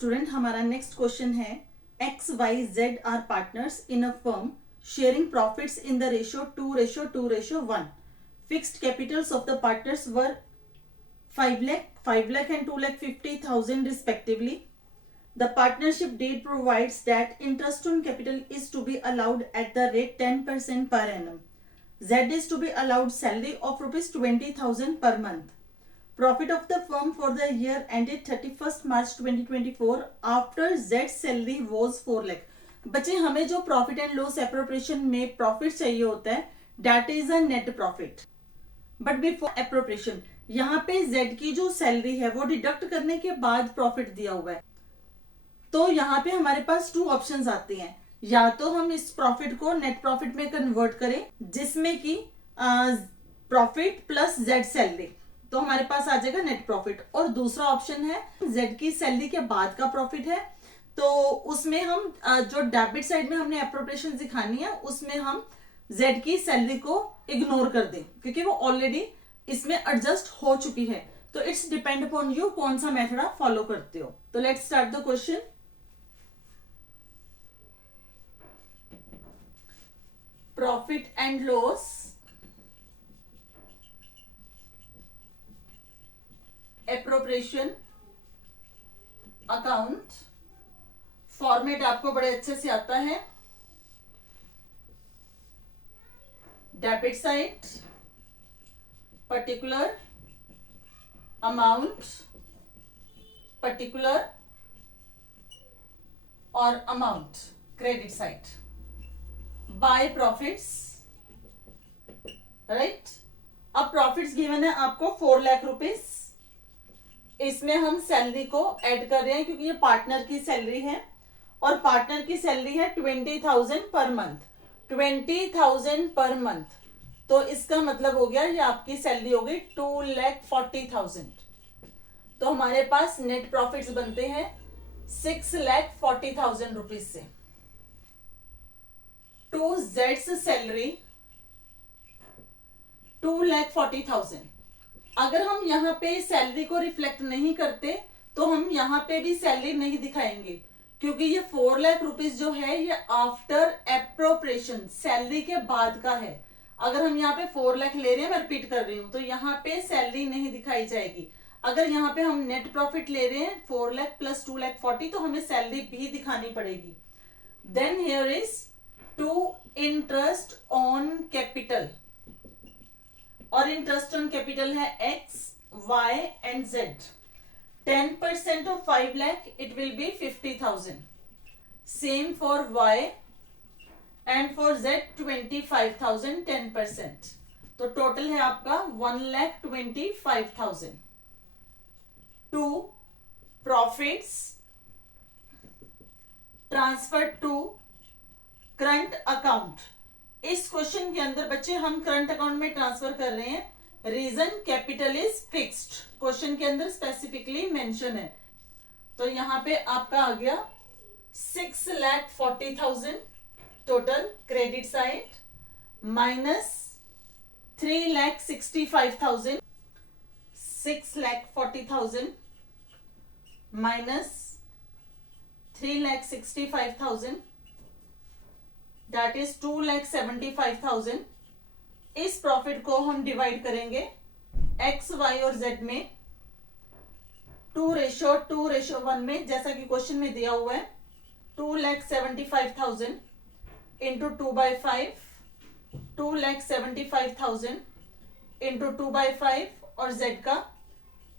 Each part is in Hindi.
स्टूडेंट हमारा नेक्स्ट क्वेश्चन है X Y Z are partners in a firm sharing profits in the ratio 2:2:1. Fixed capitals of the partners were 5 lakh and 2,50,000 respectively. The partnership deed provides that interest on capital is to be allowed at the rate 10% per annum. Z is to be allowed salary of rupees 20,000 per month. Profit of the firm for the year ended 31st March 2024 after Z's salary was 4 lakh. बच्चे हमें जो प्रॉफिट एंड लॉस एप्रोप्रिएशन में प्रॉफिट चाहिए होता है that is a net profit. But before appropriation यहाँ पे Z की जो सैलरी है वो डिडक्ट करने के बाद प्रॉफिट दिया हुआ है. तो यहाँ पे हमारे पास 2 ऑप्शंस आते हैं. या तो हम इस प्रॉफिट को नेट प्रॉफिट में कन्वर्ट करें जिसमें कि प्रॉफिट प्लस Z सैलरी, तो हमारे पास आ जाएगा नेट प्रॉफिट. और दूसरा ऑप्शन है Z की सैलरी के बाद का प्रॉफिट है, तो उसमें हम जो डेबिट साइड में हमने एप्रोप्रिएशन दिखानी है उसमें हम Z की सैलरी को इग्नोर कर दें क्योंकि वो ऑलरेडी इसमें एडजस्ट हो चुकी है. तो इट्स डिपेंड अपॉन यू कौन सा मेथड आप फॉलो करते हो. तो let's start the question. Profit and loss appropriation account format आपको बड़े अच्छे से आता है. Debit side particular amount particular और amount credit side by profits, right. अब प्रॉफिट्स गिवन है आपको 4 लाख रुपीस. इसमें हम सैलरी को ऐड कर रहे हैं क्योंकि ये पार्टनर की सैलरी है और पार्टनर की सैलरी है 20,000 पर मंथ. 20,000 पर मंथ, तो इसका मतलब हो गया ये आपकी सैलरी हो गई 2,40,000. तो हमारे पास नेट प्रॉफिट्स बनते हैं 6,40,000 रुपीज से. टू जेड्स सैलरी 2,40,000. अगर हम यहाँ पे सैलरी को रिफ्लेक्ट नहीं करते तो हम यहाँ पे भी सैलरी नहीं दिखाएंगे क्योंकि ये 4 लाख रुपीज जो है ये आफ्टर एप्रोप्रिएशन सैलरी के बाद का है. अगर हम यहाँ पे 4 लाख ले रहे हैं, मैं रिपीट कर रही हूं, तो यहाँ पे सैलरी नहीं दिखाई जाएगी. अगर यहाँ पे हम नेट प्रॉफिट ले रहे हैं 4 लाख प्लस 2,40,000 तो हमें सैलरी भी दिखानी पड़ेगी. Then here is to interest on capital और इंटरेस्ट ऑन कैपिटल है X Y and Z. 10% of 5 lakh it will be 50,000. Same for Y and for Z 25,000 10%. तो टोटल है आपका 1,25,000. To profits transfer to current account. इस क्वेश्चन के अंदर बच्चे हम करंट अकाउंट में ट्रांसफर कर रहे हैं. Reason capital is fixed, question के अंदर स्पेसिफिकली मेंशन है. तो यहां पे आपका आ गया 6,40,000 total credit side minus 3,65,000. 6,40,000 minus 3,65,000 that is 2,75,000. इस प्रॉफिट को हम डिवाइड करेंगे एक्स वाई और जेड में 2:1 में जैसा कि क्वेश्चन में दिया हुआ है. 2,75,000 इंटू 2/5, 2,75,000 इंटू 2/5 और जेड का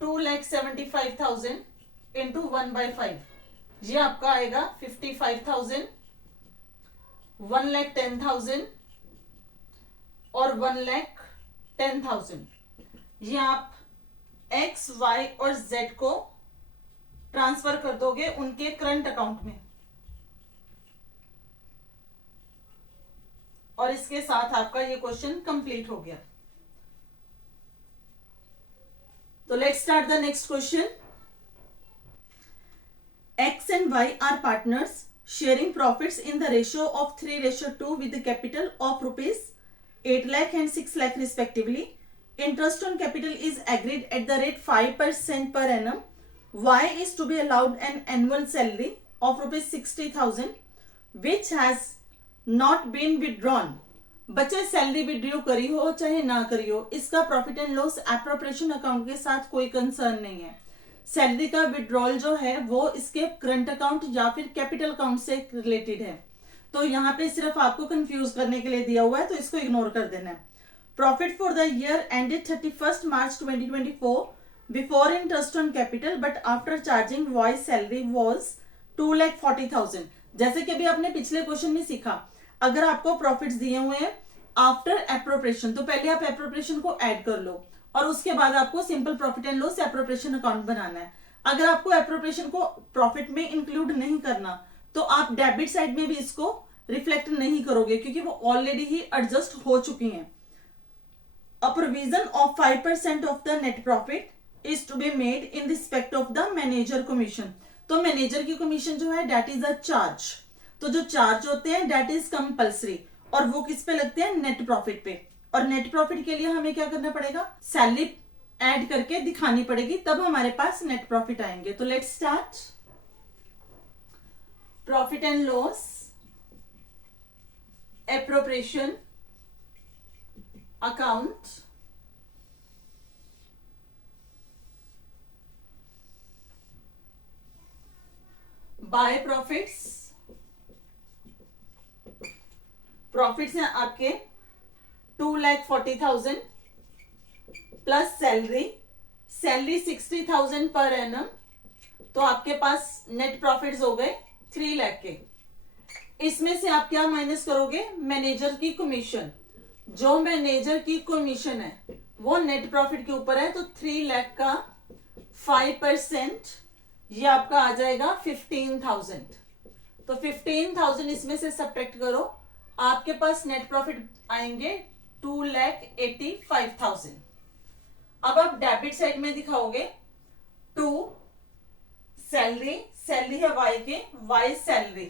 2,75,000 इंटू 1/5. ये आपका आएगा 55,000, 1,10,000 और 1,10,000. ये आप एक्स वाई और जेड को ट्रांसफर कर दोगे उनके करंट अकाउंट में और इसके साथ आपका ये क्वेश्चन कंप्लीट हो गया. तो let's start the next question. X and Y are partners sharing profits in the ratio of 3:2 with the capital of rupees 8 lakh and 6 lakh respectively. Interest on capital is agreed at the rate 5% per annum. Y is to be allowed an annual salary of rupees 60,000 which has not been withdrawn. बच्चे सैलरी विड्रॉ करी हो चाहे ना करी हो, इसका profit and loss appropriation account के साथ कोई कंसर्न नहीं है. सैलरी का विड्रॉल जो है वो इसके करंट अकाउंट या फिर कैपिटल अकाउंट से रिलेटेड है. तो यहाँ पे सिर्फ आपको कंफ्यूज करने के लिए दिया हुआ है, तो इसको इग्नोर कर देना है. Profit for the year ended 31 March 2024 before interest on capital but after charging voice salary was 2,40,000. जैसे कि अभी आपने पिछले क्वेश्चन में सीखा, अगर आपको प्रॉफिट्स दिए हुए हैं आफ्टर एप्रोप्रिएशन, तो पहले आप एप्रोप्रिएशन को ऐड कर लो और उसके बाद आपको simple profit and loss appropriation account बनाना है. अगर आपको एप्रोप्रिएशन को प्रॉफिट में इंक्लूड नहीं करना, तो आप डेबिट साइड में भी इसको रिफ्लेक्ट नहीं करोगे क्योंकि वो ऑलरेडी ही एडजस्ट हो चुकी हैं. A provision of 5% of the net profit is to be made in respect of the manager commission. तो मैनेजर की कमीशन जो है दैट इज अ चार्ज. तो जो चार्ज होते हैं दैट इज कंपल्सरी और वो किस पे लगते हैं? नेट प्रॉफिट पे. और नेट प्रॉफिट के लिए हमें क्या करना पड़ेगा? सैलरी ऐड करके दिखानी पड़ेगी, तब हमारे पास नेट प्रॉफिट आएंगे. तो let's start. Profit and loss appropriation account by profits. Profits हैं आपके 2,40,000 plus salary. Salary 60,000 per annum, तो आपके पास नेट प्रॉफिट्स हो गए 3 लाख के. इसमें से आप क्या माइनस करोगे? मैनेजर की कमीशन. जो मैनेजर की कमीशन है वो नेट प्रॉफिट के ऊपर है, तो 3 लाख का 5% ये आपका आ जाएगा 15,000. तो 15,000 इसमें से सब्ट्रैक्ट करो, आपके पास नेट प्रॉफिट आएंगे 2,85,000. अब आप डेबिट साइड में दिखाओगे 2 सैलरी. सैलरी है वाई के, वाई सैलरी.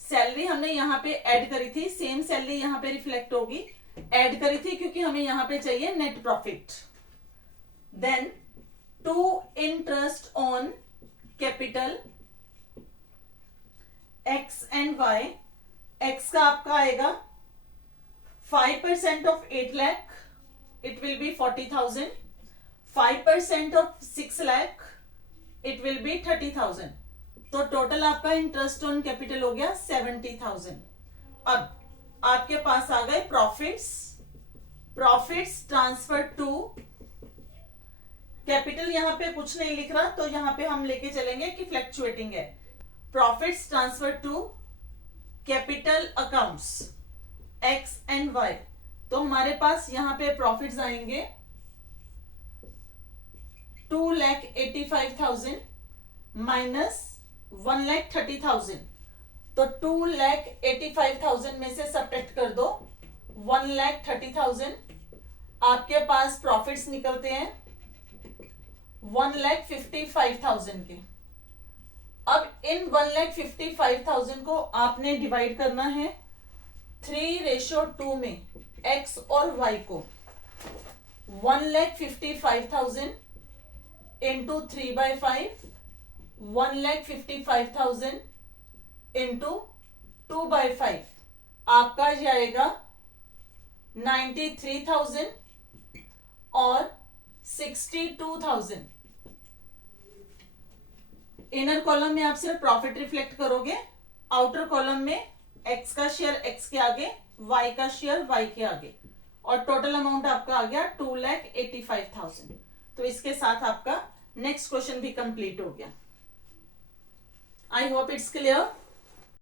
सैलरी हमने यहाँ पे ऐड करी थी, सेम सैलरी यहाँ पे रिफ्लेक्ट होगी. ऐड करी थी क्योंकि हमें यहाँ पे चाहिए net profit. Then 2 interest on capital X and Y. X का आपका आएगा 5% ऑफ 8 लाख, इट विल बी 40,000. 5% ऑफ 6 लाख, इट विल बी 30,000. तो टोटल आपका इंटरेस्ट ऑन कैपिटल हो गया 70,000. अब आपके पास आ गए profits. Profits transfer to capital. यहां पे कुछ नहीं लिख रहा, तो यहां पे हम लेके चलेंगे कि फ्लक्चुएटिंग है. Profits transfer to capital accounts X and Y. तो हमारे पास यहां पे प्रॉफिट्स आएंगे 2,85,000 माइनस 1,30,000. तो 2,85,000 में से सब्ट्रैक्ट कर दो 1,30,000. आपके पास प्रॉफिट्स निकलते हैं 1,55,000 के. अब इन 1,55,000 को आपने डिवाइड करना है 3:2 में x और y को. 1,55,000 इंटू 3/5, 1,55,000 इंटू 2/5, आपका जाएगा 93,000 और 62,000. इनर कॉलम में आप सिर्फ प्रॉफिट रिफ्लेक्ट करोगे, आउटर कॉलम में x का शेयर x के आगे, y का शेयर y के आगे, और टोटल अमाउंट आपका आ गया 2,85,000. तो इसके साथ आपका नेक्स्ट क्वेश्चन भी कंप्लीट हो गया. I hope it's clear.